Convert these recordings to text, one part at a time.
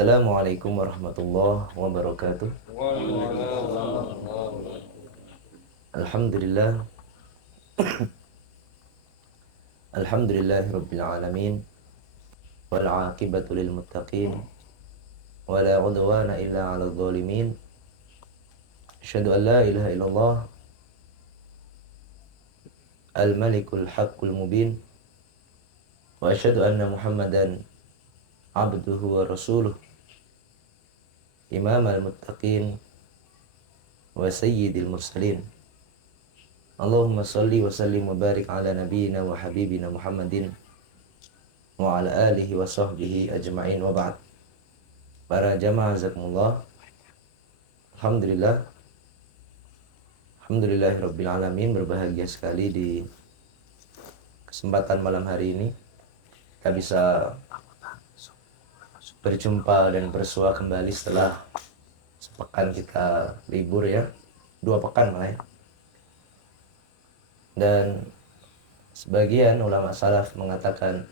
Assalamualaikum warahmatullahi wabarakatuh. Alhamdulillah. Alhamdulillahirabbil alamin. Wal 'aqibatu lil muttaqin. Wala 'udwana illa 'alal zalimin. Asyhadu an la ilaha illallah al-malikul haqqul mubin. Wa asyhadu anna Muhammadan abduhu wa rasuluh. Imamal muttaqin wa sayyidil mursalin. Allahumma salli wa sallim wa barik ala nabiyyina wa habibina Muhammadin wa ala alihi wa sahbihi ajma'in wa ba'd. Para jamaah zakumullah. Alhamdulillahirabbil alamin, berbahagia sekali di kesempatan malam hari ini kita bisa berjumpa dan bersua kembali setelah sepekan kita libur ya, 2 pekan malah ya. Dan sebagian ulama salaf mengatakan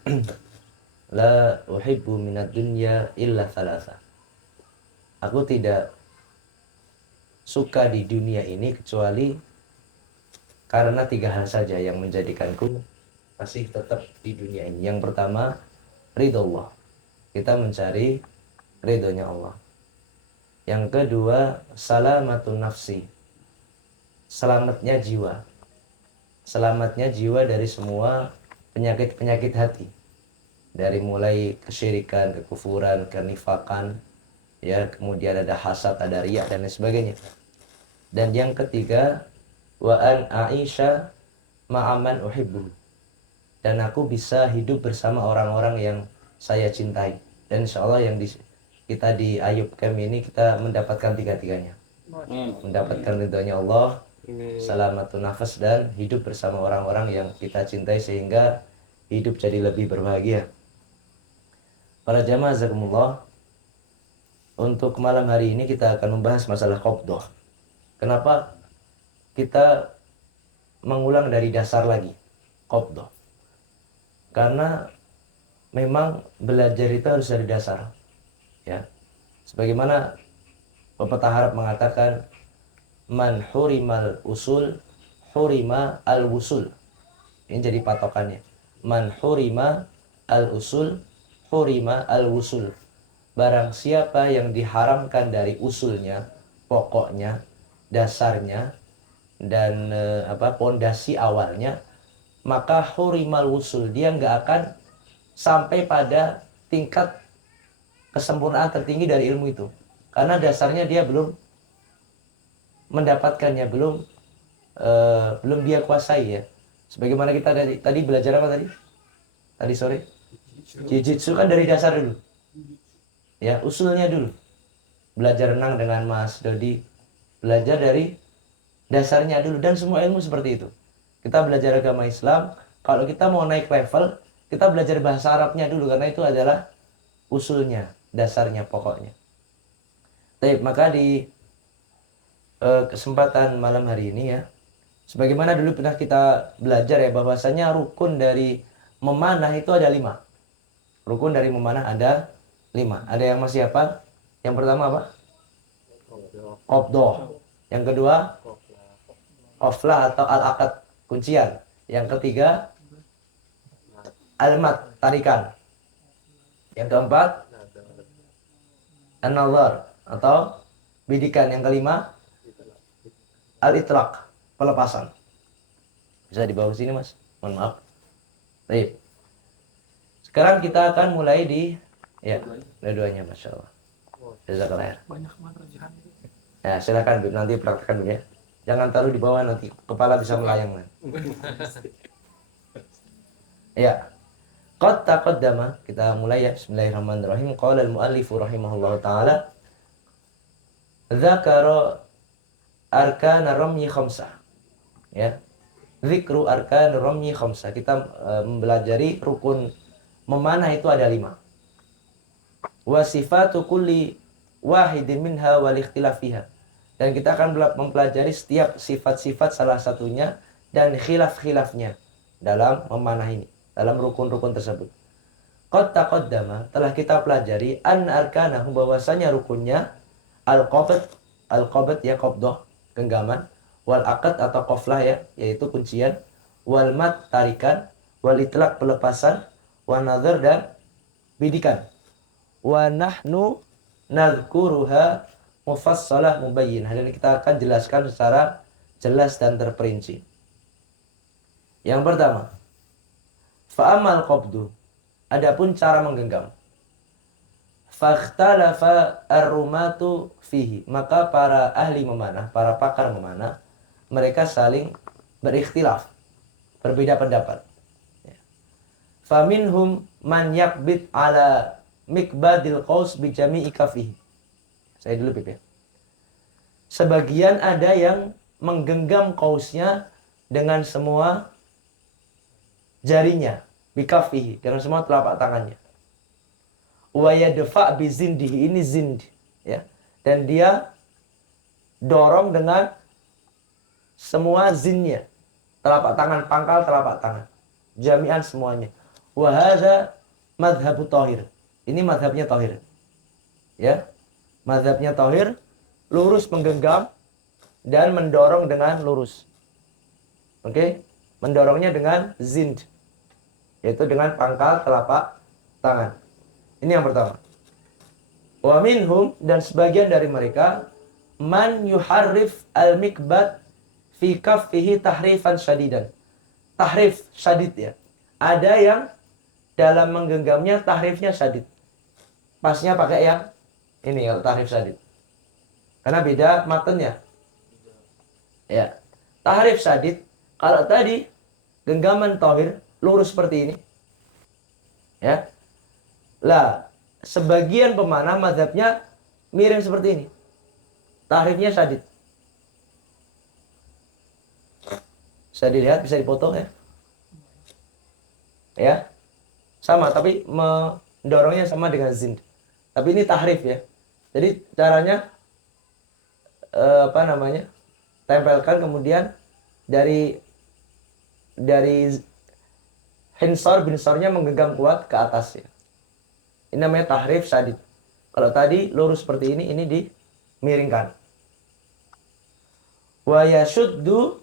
la uhibbu minad dunya illa thalatha. Aku tidak suka di dunia ini kecuali karena 3 hal saja yang menjadikanku masih tetap di dunia ini. Yang pertama, ridho Allah. Kita mencari ridhonya Allah. Yang kedua, salamatun nafsi. Selamatnya jiwa. Selamatnya jiwa dari semua penyakit-penyakit hati. Dari mulai kesyirikan, kekufuran, kenifakan, ya, kemudian ada hasad, ada riya dan lain sebagainya. Dan yang ketiga, wa an aisha ma'aman uhibbu. Dan aku bisa hidup bersama orang-orang yang saya cintai. Dan insya Allah yang kita di Ayub Camp ini kita mendapatkan 3-tiganya. Mendapatkan ridhonya Allah, salamatun nafas, dan hidup bersama orang-orang yang kita cintai sehingga hidup jadi lebih berbahagia. Para jamaah zakumullah, untuk malam hari ini kita akan membahas masalah qabdah. Kenapa kita mengulang dari dasar lagi qabdah? Karena memang belajar itu harus dari dasar, ya. Sebagaimana pepatah Arab mengatakan, man hurimal usul hurima al wusul. Ini jadi patokannya. Man hurima al usul hurima al wusul. Barang siapa yang diharamkan dari usulnya, pokoknya, dasarnya, dan pondasi awalnya, maka hurimal wusul, dia nggak akan sampai pada tingkat kesempurnaan tertinggi dari ilmu itu. Karena dasarnya dia belum mendapatkannya, belum dia kuasai ya. Sebagaimana kita tadi belajar apa tadi? Tadi sore? Jiu-jitsu kan dari dasar dulu. Ya, usulnya dulu. Belajar renang dengan Mas Dodi, belajar dari dasarnya dulu, dan semua ilmu seperti itu. Kita belajar agama Islam, kalau kita mau naik level, kita belajar bahasa Arabnya dulu, karena itu adalah usulnya, dasarnya, pokoknya. Baik, maka di kesempatan malam hari ini ya, sebagaimana dulu pernah kita belajar ya, bahwasanya rukun dari memanah itu ada 5. Rukun dari memanah ada 5. Ada yang masih hafal? Yang pertama apa? Qabdah. Yang kedua, qaflah atau al-aqad, kuncian. Yang ketiga, al-mat, tarikan. Yang keempat, an-nazar atau bidikan. Yang kelima, al-itlaq, pelepasan. Bisa di bawah sini Mas, mohon maaf. Baik. Sekarang kita akan mulai di dua-duanya, Masya Allah. Jazakallah khair. Ya, silakan nanti praktekkan dulu ya. Jangan taruh di bawah, nanti kepala bisa melayang. Ya. Qad taqaddama, kita mulai ya. Bismillahirrahmanirrahim. Qala al-muallifu rahimahullahu taala, dzakara arkana ramyi khamsah. Ya. Zikru arkan ramyi khamsah. Kita mempelajari rukun memanah itu ada 5. Wa sifatu kulli wahidin minha wal ikhtilaf fiha. Dan kita akan mempelajari setiap sifat-sifat salah satunya dan khilaf-khilafnya dalam memanah ini, dalam rukun-rukun tersebut. Qad taqaddama, telah kita pelajari an arkanahu, bahwasanya rukunnya al-qabd ya, qabdah, genggaman, wal aqd atau qaflah ya, yaitu kuncian, wal mat tarikan, wal itlaq pelepasan, wan nazar dan bidikan. Wa nahnu nadhkuruha mufassalah mubayyin. Dan kita akan jelaskan secara jelas dan terperinci. Yang pertama, fa'amal qabdu, adapun cara menggenggam. Fakhtalafa ar-rumatu fihi, maka para ahli memanah, para pakar memanah, mereka saling berikhtilaf, berbeda pendapat. Faminhum man yakbit ala mikbadil qaus bi jami'i kafihi. Saya dulu Pip ya. Sebagian ada yang menggenggam qausnya dengan semua jarinya, bikafihi, dengan semua telapak tangannya. Wa yadfa bi zindihi, ini zind ya. Dan dia dorong dengan semua zinnya, telapak tangan, pangkal telapak tangan, jami'an semuanya. Wa hadza madhhabu Thahir. Ini madhabnya Thahir. Ya. Madhabnya Thahir, lurus menggenggam dan mendorong dengan lurus. Oke? Mendorongnya dengan zind, yaitu dengan pangkal telapak tangan. Ini yang pertama. Wa minhum, dan sebagian dari mereka, man yuharrif al-mikbad fi kaffihi tahrifan syadidan. Tahrif syadid ya. Ada yang dalam menggenggamnya tahrifnya syadid. Pasnya pakai yang ini kalau tahrif syadid. Karena beda matanya. Ya. Tahrif syadid, kalau tadi genggaman Thahir lurus seperti ini. Ya. Lah, sebagian pemanah mazhabnya miring seperti ini. Tahrifnya syadid. Bisa dilihat, bisa dipotong ya. Ya. Sama, tapi mendorongnya sama dengan zind. Tapi ini tahrif ya. Jadi caranya tempelkan, kemudian dari binsornya menggenggam kuat ke atas ya. Ini namanya tahrif syadid. Kalau tadi lurus seperti ini dimiringkan. Wa yashuddu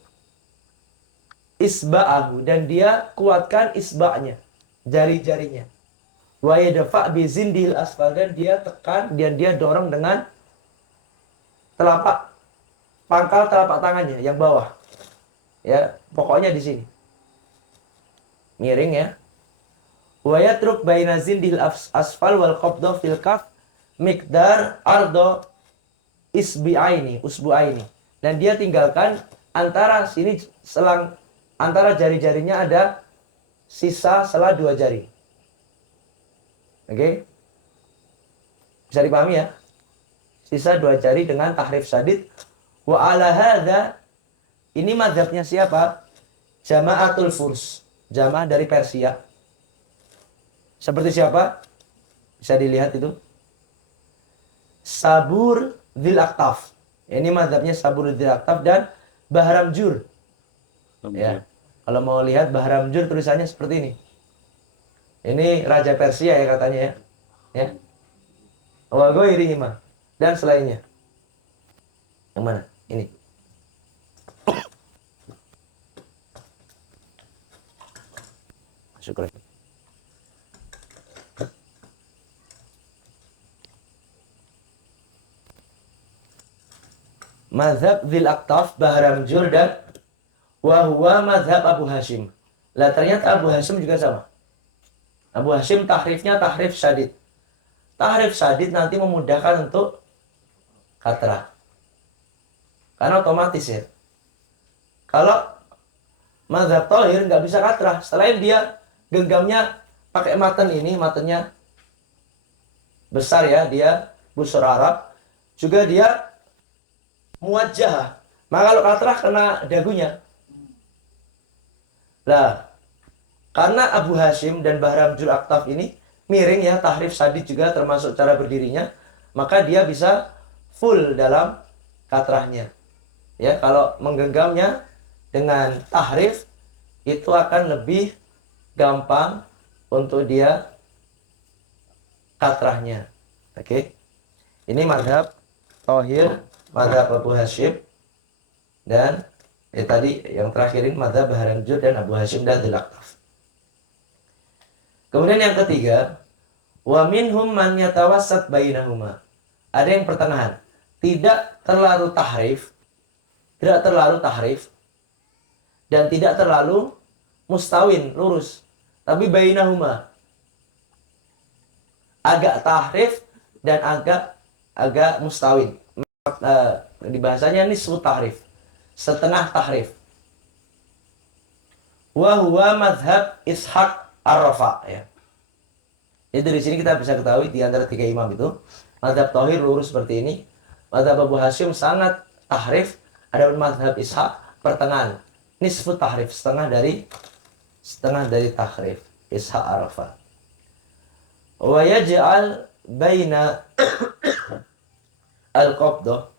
isba'ahu, dan dia kuatkan isba'nya, jari-jarinya. Wa yadfa' bi zindil asfal, dan dia tekan dan dia dorong dengan pangkal telapak tangannya yang bawah. Ya, pokoknya di sini. Miring ya. Wa yatruk baina zindil asfal wal qabdah fil kaf miqdar ardo usbu'aini. Dan dia tinggalkan antara sini antara jari-jarinya ada sisa selah 2 jari. Oke? Bisa dipahami ya? Sisa 2 jari dengan tahrif syadid. Wa ala hadza, ini mazhabnya siapa? Jama'atul Furs. Jamaah dari Persia. Seperti siapa? Bisa dilihat itu. Sabur Dzil Aktaf. Ini mazhabnya Sabur Dzil Aktaf dan Bahramjur. Ya. Kalau mau lihat Bahramjur tulisannya seperti ini. Ini Raja Persia ya katanya ya. Ya. Wa ghairihima, dan selainnya. Yang mana? Ini. Syukur. Mazhab Dzil Aktaf, Bahramjur, dan wa huwa mazhab Abu Hashim. Lah ternyata Abu Hashim juga sama. Abu Hashim tahrifnya tahrif syadid. Tahrif syadid nanti memudahkan untuk katrah. Karena otomatis ya. Kalau mazhab Thahir nggak bisa katrah. Selain dia genggamnya pakai matennya besar ya, dia busur Arab. Juga dia muwajjah. Maka kalau katrah kena dagunya. Lah, karena Abu Hashim dan Bahramjur Aktaf ini miring ya, tahrif syadid juga termasuk cara berdirinya, maka dia bisa full dalam katrahnya. Ya, kalau menggenggamnya dengan tahrif itu akan lebih gampang untuk dia katrahnya. Oke. Ini mazhab Thahir, mazhab Abu Hashim, dan tadi yang terakhir ini mazhab Baharanjur dan Abu Hashim dan Dzul-Aqtaf. Kemudian yang ketiga, wa minhum man yatawassat bainahuma. Ada yang pertengahan, tidak terlalu tahrif, dan tidak terlalu mustawin, lurus, tapi bainahuma, agak tahrif dan agak mustawin. Di bahasanya nisfu tahrif, setengah tahrif. Wa huwa madhab Ishaq Ar-Rafa, ya. Jadi dari sini kita bisa ketahui di antara tiga imam itu, mazhab Thahir lurus seperti ini, mazhab Abu Hashim sangat tahrif, ada mazhab Ishaq pertengahan, nisfu tahrif, setengah dari tahrif. Ishaq Ar-Rafa. Wa yaj'al baina al-qabdah,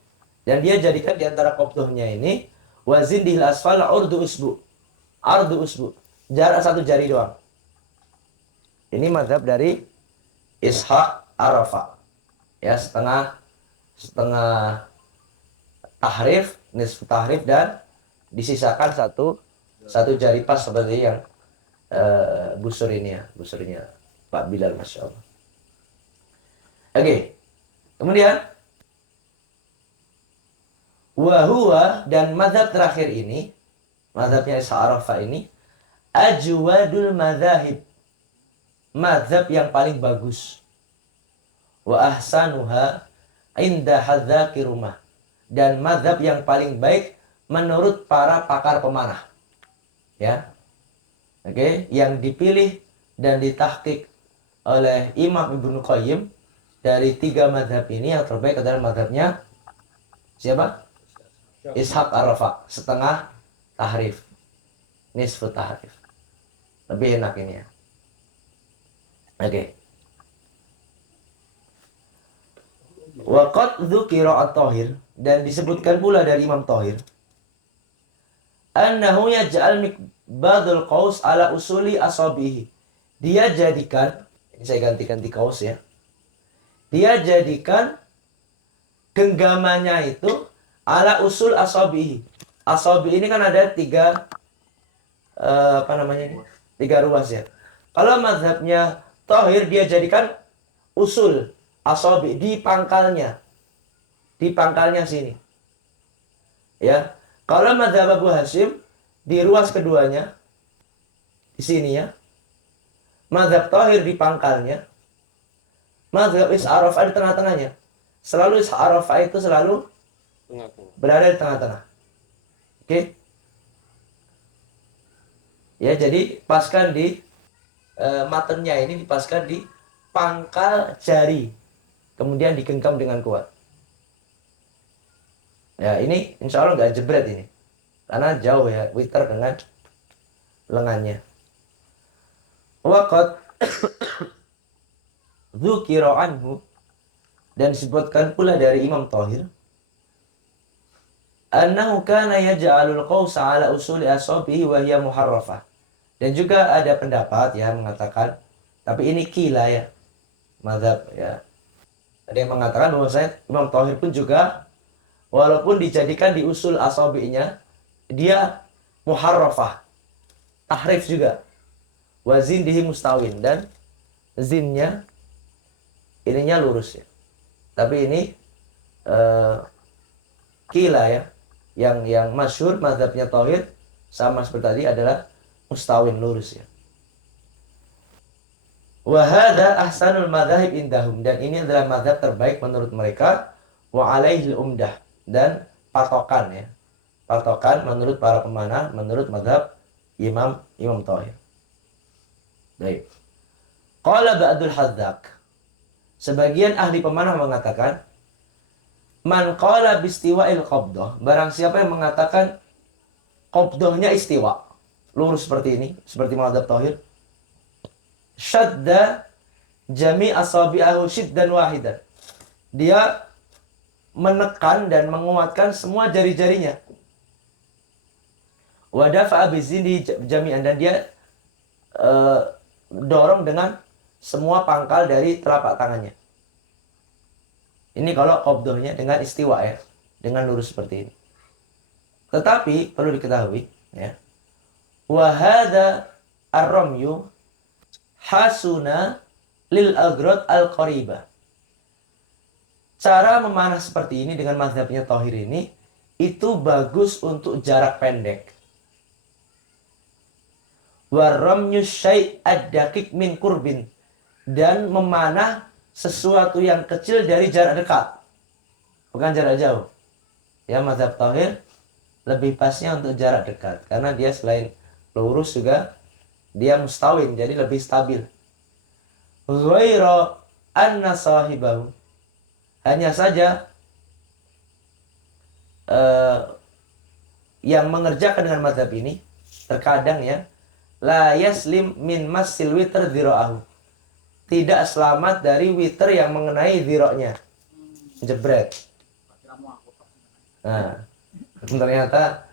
dan dia jadikan di antara qabdahnya ini wazindil asfal ardu usbu, jarak satu jari doang. Ini mazhab dari Ishaq Ar-Rafa, ya, setengah tahrif, nisfu tahrif, dan disisakan satu jari pas seperti yang busur ini, ya, busurnya Pak Bilal, Masya Allah. Oke. Kemudian wahuwa, dan mazhab terakhir ini, mazhabnya Ishaq Ar-Rafa ini, ajwadul mazahib, mazhab yang paling bagus. Wa ahsanuha inda hadzakirumah, dan mazhab yang paling baik menurut para pakar pemanah. Ya. Oke, yang dipilih dan ditahqiq oleh Imam Ibnu Qayyim dari tiga mazhab ini, yang terbaik adalah mazhabnya siapa? Ishaq Ar-Rafa, setengah tahrif, nisfu tahrif. Lebih enak ini, ya. Oke. Waqad dzukira at-Thahir, dan disebutkan pula dari Imam Thahir, annahu yaj'al mikbadul qaus ala usuli asabihi. Dia jadikan, ini saya ganti kaus, ya. Dia jadikan genggamannya itu ala usul asabihi. Asabi ini kan ada tiga tiga ruas, ya. Kalau mazhabnya Thahir, dia jadikan usul asabi di pangkalnya sini, ya. Kalau mazhab Abu Hashim di ruas keduanya di sini, ya. Mazhab Thahir di pangkalnya, mazhab Ishaq Ar-Rafa di tengah-tengahnya. Selalu Ishaq Ar-Rafa itu selalu berada di tengah-tengah. Oke. Ya, jadi paskan di matanya ini, dipaskan di pangkal jari, kemudian digenggam dengan kuat. Ya, ini insya Allah nggak jebret ini, karena jauh, ya, witer dengan lengannya. Waqad dzukira anhu, dan disebutkan pula dari Imam Thahir, annahu kana yaj'alul qausa ala usuli asabihi wa hiya muharrafah. Dan juga ada pendapat yang mengatakan, tapi ini kila, ya, mazhab, ya. Ada yang mengatakan bahwa Imam Thahir pun juga, walaupun dijadikan di usul asabi'nya, dia muharrafah, tahrif juga. Wa zindihi mustawin, dan zinnya ininya lurus, ya. Tapi ini kila, ya. Yang masyhur mazhabnya Thahir sama seperti tadi adalah mustawin, lurus, ya. Wa hadza ahsanul madzahib indahum, dan ini adalah mazhab terbaik menurut mereka. Wa alaihil umdah, dan patokan, ya. Patokan menurut para pemanah, menurut mazhab Imam Thahir. Baik. Qala ba'dul hadzaq, sebagian ahli pemanah mengatakan, man qala bistiwa'il qabdah, barang siapa yang mengatakan qabdahnya istiwa, lurus seperti ini, seperti mazhab Thahir, syadda jami asabi'ahu syiddan wahidan, dia menekan dan menguatkan semua jari-jarinya. Wa dafa'a bizindi jami'an, dan dia dorong dengan semua pangkal dari telapak tangannya. Ini kalau qabdohnya dengan istiwa ya, dengan lurus seperti ini. Tetapi perlu diketahui ya, wa hadza ar-ramyu hasuna lil agrod al-qaribah. Cara memanah seperti ini dengan mazhabnya Thahir ini itu bagus untuk jarak pendek. Waramyu syai' ad-daqiq min kurbin, dan memanah sesuatu yang kecil dari jarak dekat, bukan jarak jauh. Ya, mazhab Thahir lebih pasnya untuk jarak dekat karena dia selain lurus juga dia mustawin, jadi lebih stabil. Ghaira anna sahibahu, hanya saja yang mengerjakan dengan mazhab ini terkadang ya, la yaslim min masil witr dhira'ahu, tidak selamat dari witr yang mengenai dhira'nya, jebret. Nah, ternyata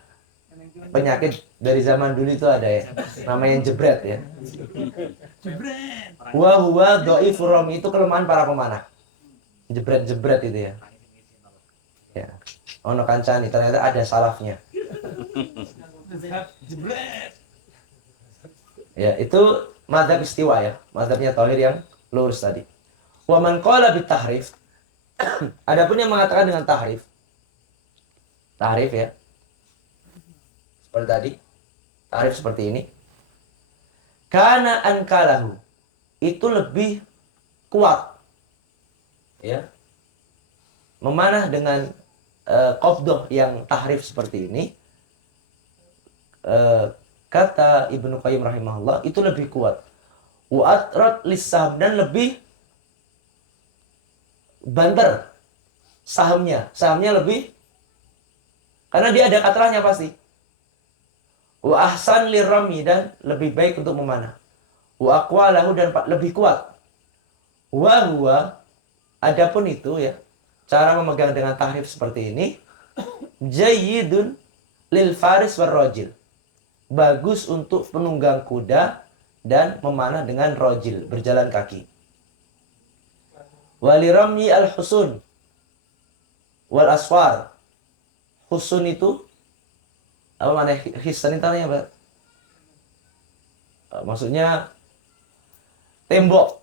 penyakit dari zaman dulu itu ada ya, namanya jebret ya. Wa huwa dhaifur rami, itu kelemahan para pemanah. Jebret-jebret itu ya. Ya. Ono kancani, ternyata ada salafnya. Ya, itu mazhab istiwa ya, mazhabnya Thahir yang lurus tadi. Wa man qala bit tahrif, adapun yang mengatakan dengan tahrif ya, seperti tadi, tahrif seperti ini, kana ankalahu, itu lebih kuat ya, memanah dengan qabdah yang tahrif seperti ini, kata Ibnu Qayyim rahimahullah, itu lebih kuat. Wa atrat lisaham, dan lebih banter sahamnya lebih, karena dia ada katrahnya pasti. Wa ahsan lirami, dan lebih baik untuk memanah. Wa aqwalahu, dan lebih kuat. Wa huwa, adapun itu ya, cara memegang dengan tahrif seperti ini, jayyidun lil faris war rajil, bagus untuk penunggang kuda dan memanah dengan rajil, berjalan kaki. Waliramyi al-husun wal aswar. Husun itu apa mana? Hisan itu apa? Maksudnya tembok.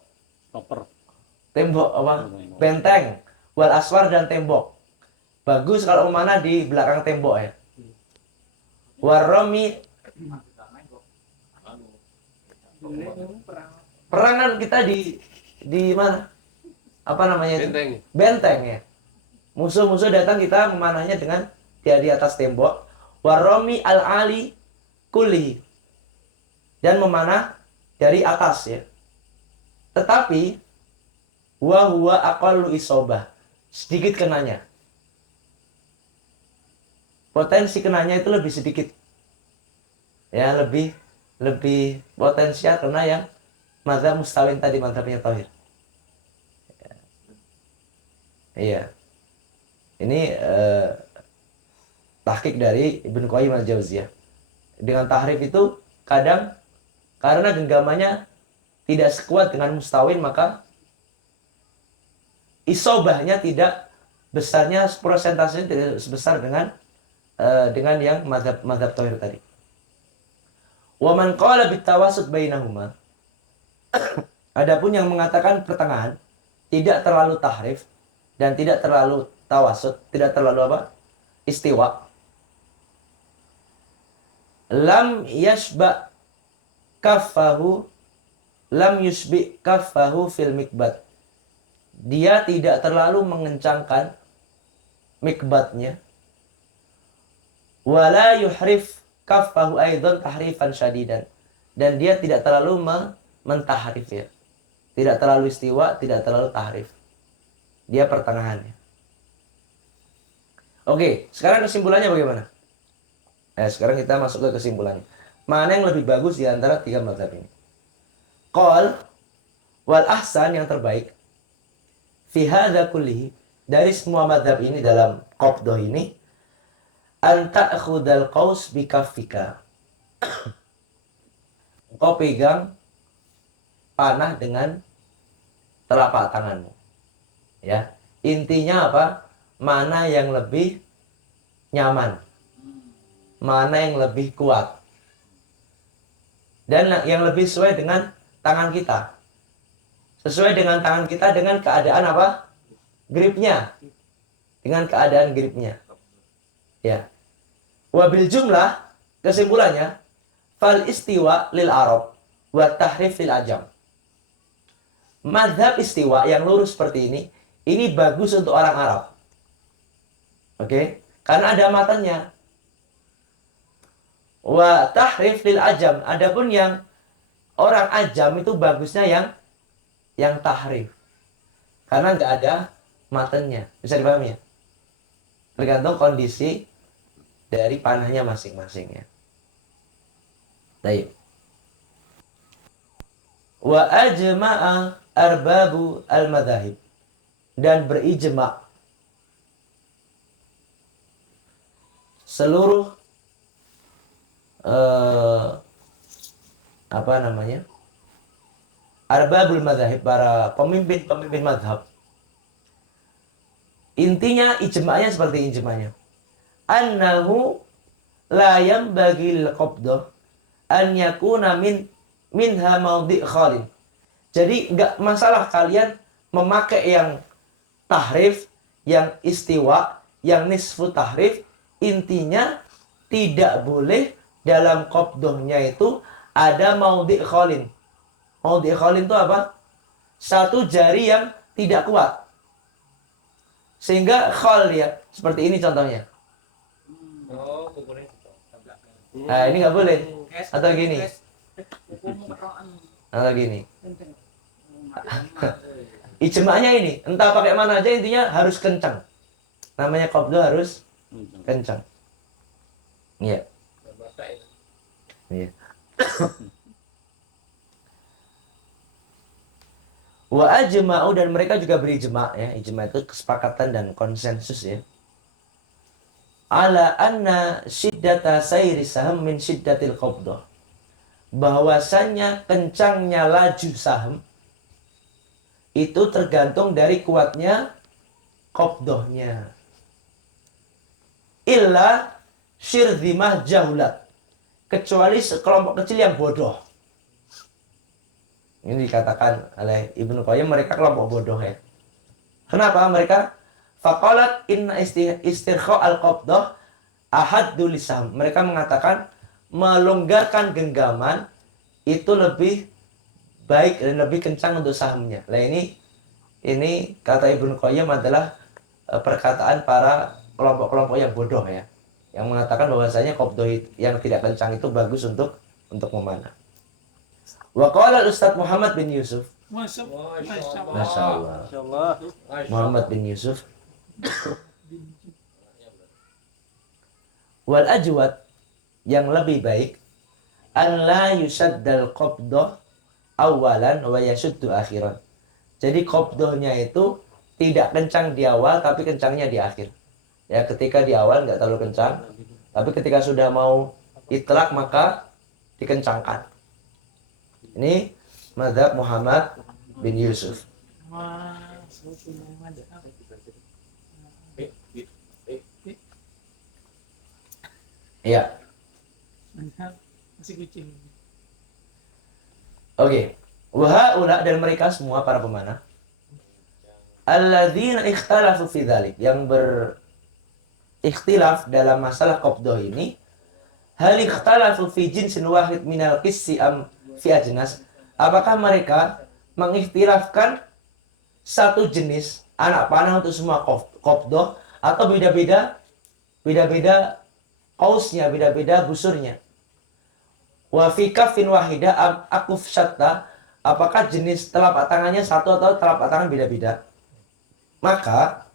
Tembok apa? Benteng. Wal aswar, dan tembok. Bagus kalau memanah di belakang tembok ya. Warami, perangan kita di mana? Apa namanya itu? Benteng ya. Musuh-musuh datang, kita memanahnya dengan di atas tembok. Warami al-ali kulli, dan memanah dari atas ya. Tetapi wa huwa aqallu isobah, sedikit kenanya. Potensi kenanya itu lebih sedikit. Ya, lebih potensial kena yang mazhab mustawin tadi, mazhabnya Thahir. Iya. Ini tahqiq dari Ibnu Qayyim al-Jauziyah. Dengan tahrif itu kadang karena genggamannya tidak sekuat dengan mustawin, maka isobahnya tidak besarnya, persentasenya tidak sebesar dengan yang mazhab Thahir tadi. Wa man qala bit tawassut bainahuma, adapun yang mengatakan pertengahan, tidak terlalu tahrif dan tidak terlalu tawassut, tidak terlalu apa? Istiwa. Lam yashba kaffahu, lam yusbi kaffahu fil mikbat. Dia tidak terlalu mengencangkan mikbatnya. Wala yuhrif kaffahu aidan tahrifan syadidan. Dan dia tidak terlalu mentahrif ya. Tidak terlalu istiwa, tidak terlalu tahrif. Dia pertengahannya. Oke, sekarang kesimpulannya bagaimana? Sekarang kita masuk ke kesimpulannya. Mana yang lebih bagus di antara tiga mazhab ini? Qal wal ahsan, yang terbaik, fi hadza kullihi, dari semua mazhab ini dalam qabdah ini, anta khudal qaus bi kaffika. Engkau pegang panah dengan telapak tanganmu. Ya, intinya apa? Mana yang lebih nyaman, mana yang lebih kuat, dan yang lebih sesuai dengan tangan kita. Sesuai dengan tangan kita dengan keadaan apa? Gripnya. Dengan keadaan gripnya. Ya. Wabil jumlah, kesimpulannya, fal istiwa lil Arab wa tahrif lil ajam. Mazhab istiwa yang lurus seperti ini bagus untuk orang Arab. Oke? Karena ada matanya. Wa tahrif lil ajam. Adapun yang orang ajam itu bagusnya yang tahrif. Karena nggak ada matanya. Bisa dipahami ya? Tergantung kondisi dari panahnya masing-masing ya. Baik. Wa ajma'a arbabu al-madhahib. Dan berijma' seluruh arbabul madhahib, para pemimpin madhab. Intinya ijma'nya seperti ijma'nya. Annahu la yanbaghi al-qabdah an yakuna minha mawdi' khalin. Jadi enggak masalah kalian memakai yang tahrif, yang istiwa, yang nisfu tahrif. Intinya tidak boleh dalam qabdahnya itu ada mawdi' khalin. Mawdi' khalin itu apa? Satu jari yang tidak kuat. Sehingga khal ya, seperti ini contohnya. Nah, ini nggak boleh. Atau gini. Atau gini. Ijma'nya ini, entah pakai mana aja, intinya harus kencang. Namanya qabdah harus kencang. Iya. Iya. Wa ajma'u, dan mereka juga berijma' ya. Ijma' itu kesepakatan dan konsensus ya. Ala anna syiddata sayri saham min syiddatil qabdah. Bahwasannya kencangnya laju saham itu tergantung dari kuatnya qabdahnya. Illa syirdhimah jahulat. Kecuali sekelompok kecil yang bodoh. Ini dikatakan oleh Ibnu Qayyim, mereka kelompok bodoh ya. Kenapa mereka? Faqalat inna istirkha al-qabdah ahaddu lisam. Mereka mengatakan melonggarkan genggaman itu lebih baik dan lebih kencang untuk sahamnya. Nah ini kata Ibnu Qayyim adalah perkataan para kelompok-kelompok yang bodoh ya. Yang mengatakan bahwasanya qabdah yang tidak kencang itu bagus untuk memanah. Wa qala Ustaz Muhammad bin Yusuf. Masya Allah. Muhammad bin Yusuf. Wal ajwad, yang lebih baik, an la yusaddal qabdah awalan wa yashuddu akhiran. Jadi qabdahnya itu tidak kencang di awal tapi kencangnya di akhir. Ya, ketika di awal nggak terlalu kencang, tapi ketika sudah mau itlaq maka dikencangkan. Ini mazhab Muhammad bin Yusuf. Ya. Oke. Wahaula, dan mereka semua para pemanah. Alladzina ikhtalafu fi dzalik, yang berikhtilaf dalam masalah qabdah ini. Hal ikhtalafu fi jinsin wahid minal qissi am fi ajnas. Apakah mereka mengikhtilafkan satu jenis anak panah untuk semua qabdah atau beda-beda qausnya, beda-beda busurnya. Wa fi kaffin wahida am akuf syatta, apakah jenis telapak tangannya satu atau telapak tangan beda-beda. Maka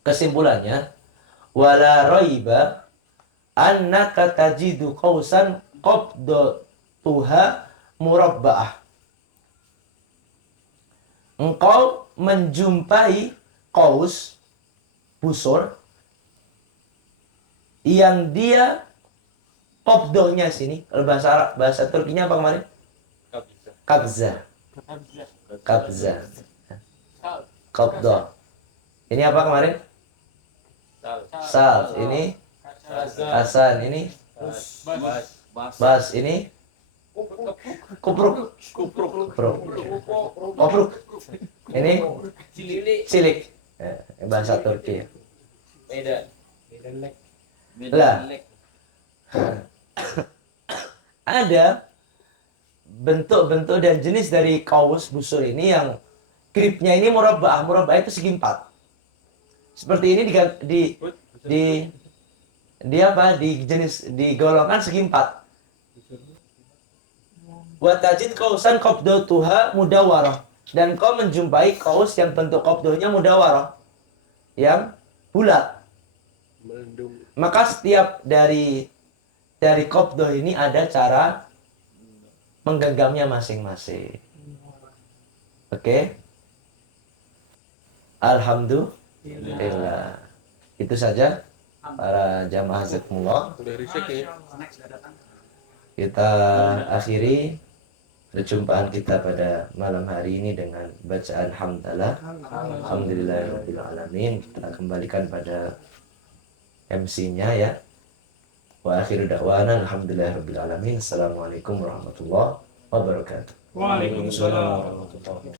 kesimpulannya wala raiba annaka tajidu qausan qabdatuha murabba'ah. Engkau menjumpai qaus, busur, yang dia qabdahnya sini, kalau bahasa Arab, bahasa Turkinya apa kemarin? Kabza. qabdah. Ini apa kemarin? Sal. Ini hasan. Ini bas. Ini kupruk. Kopruk. Ini cilik. Bahasa Turki. Lah. Ada bentuk-bentuk dan jenis dari kaus busur ini yang gripnya ini murabba'ah. Murabba'ah itu segi 4. Seperti ini digolongkan segi 4. Wa tajid kausan qabdatuha mudawwarah. Dan kau menjumpai kaus yang bentuk qabdahnya mudawwarah, yang bulat. Maka setiap dari qabdah ini ada cara menggenggamnya masing-masing. Oke? Alhamdulillah. Itu saja para jamaah zakumullah. Kita akhiri perjumpaan kita pada malam hari ini dengan bacaan hamdalah. Alhamdulillahirabbil alamin. Kita kembalikan pada MC-nya ya. Wa akhiru da'wana alhamdulillahirabbil alamin. Assalamualaikum warahmatullahi wabarakatuh. Waalaikumsalam warahmatullahi wabarakatuh.